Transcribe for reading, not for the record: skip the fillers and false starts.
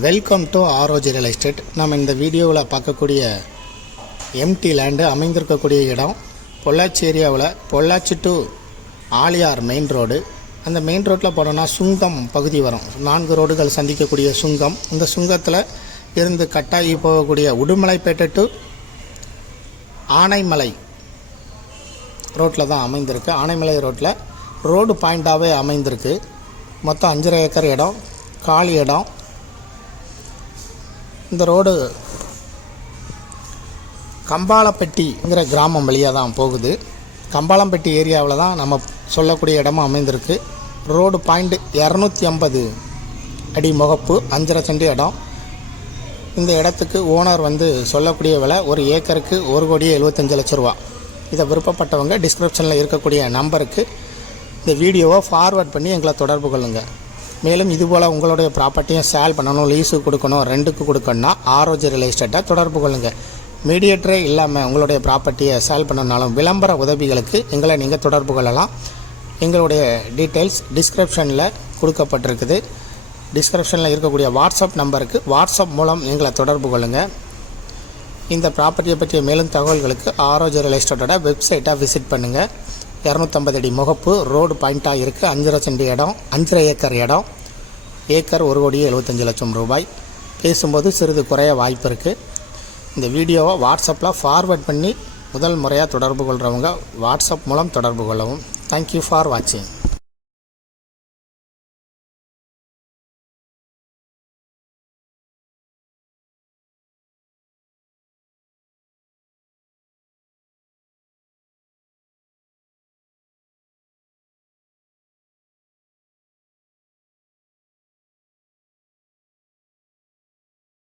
Welcome to ஆரோஜி real estate. நம்ம இந்த வீடியோவில் பார்க்கக்கூடிய எம்டி லேண்டு அமைந்திருக்கக்கூடிய இடம் பொள்ளாச்சி ஏரியாவில் Pollachi to Aliyar main road. அந்த மெயின் ரோட்டில் போனோன்னா சுங்கம் பகுதி வரும். 4 ரோடுகள் சந்திக்கக்கூடிய சுங்கம். இந்த சுங்கத்தில் இருந்து கட்டாயி போகக்கூடிய உடுமலைப்பேட்டை டு ஆனைமலை ரோட்டில் தான் அமைந்திருக்கு. ஆனைமலை ரோட்டில் ரோடு பாயிண்டாகவே அமைந்திருக்கு. மொத்தம் 5.5 ஏக்கர் இடம், காலி இடம். இந்த ரோடு கம்பாலப்பட்டிங்கிற கிராமம் வழியாக தான் போகுது. கம்பாலம்பட்டி ஏரியாவில் தான் நம்ம சொல்லக்கூடிய இடமும் அமைந்திருக்கு. ரோடு பாயிண்ட் 250 அடி முகப்பு, 5.5 சென்ட் இடம். இந்த இடத்துக்கு ஓனர் சொல்லக்கூடிய விலை ஒரு ஏக்கருக்கு 1,75,00,000 ரூபா. இதை விருப்பப்பட்டவங்க டிஸ்கிரிப்ஷனில் இருக்கக்கூடிய நம்பருக்கு இந்த வீடியோவை ஃபார்வர்ட் பண்ணி எங்களை தொடர்பு கொள்ளுங்கள். மேலும் இதுபோல் உங்களுடைய ப்ராப்பர்ட்டியும் சேல் பண்ணணும், லீஸுக்கு கொடுக்கணும், ரெண்டுக்கு கொடுக்கணும்னா ஆரோஜி ரியல் எஸ்டேட்டை தொடர்பு கொள்ளுங்கள். மீடியேட்டரே இல்லாமல் உங்களுடைய ப்ராப்பர்ட்டியை சேல் பண்ணணுனாலும் விளம்பர உதவிகளுக்கு எங்களை நீங்கள் தொடர்பு கொள்ளலாம். எங்களுடைய டீட்டெயில்ஸ் டிஸ்கிரிப்ஷனில் கொடுக்கப்பட்டிருக்குது. டிஸ்கிரிப்ஷனில் இருக்கக்கூடிய வாட்ஸ்அப் நம்பருக்கு வாட்ஸ்அப் மூலம் எங்களை தொடர்பு கொள்ளுங்கள். இந்த ப்ராப்பர்ட்டியை பற்றிய மேலும் தகவல்களுக்கு ஆரோஜி ரியல் எஸ்டேட்டோட வெப்சைட்டை விசிட் பண்ணுங்கள். 250 அடி முகப்பு, ரோடு பாயிண்ட்டாக இருக்குது. 5.5 சென்ட் இடம், 5.5 ஏக்கர் இடம். ஏக்கர் 1,75,00,000 ரூபாய். பேசும்போது சிறிது குறைய வாய்ப்பு இருக்குது. இந்த வீடியோவை வாட்ஸ்அப்பில் ஃபார்வர்ட் பண்ணி முதல் முறையாக தொடர்பு கொள்கிறவங்க வாட்ஸ்அப் மூலம் தொடர்பு கொள்ளவும். தேங்க்யூ ஃபார் வாட்சிங்.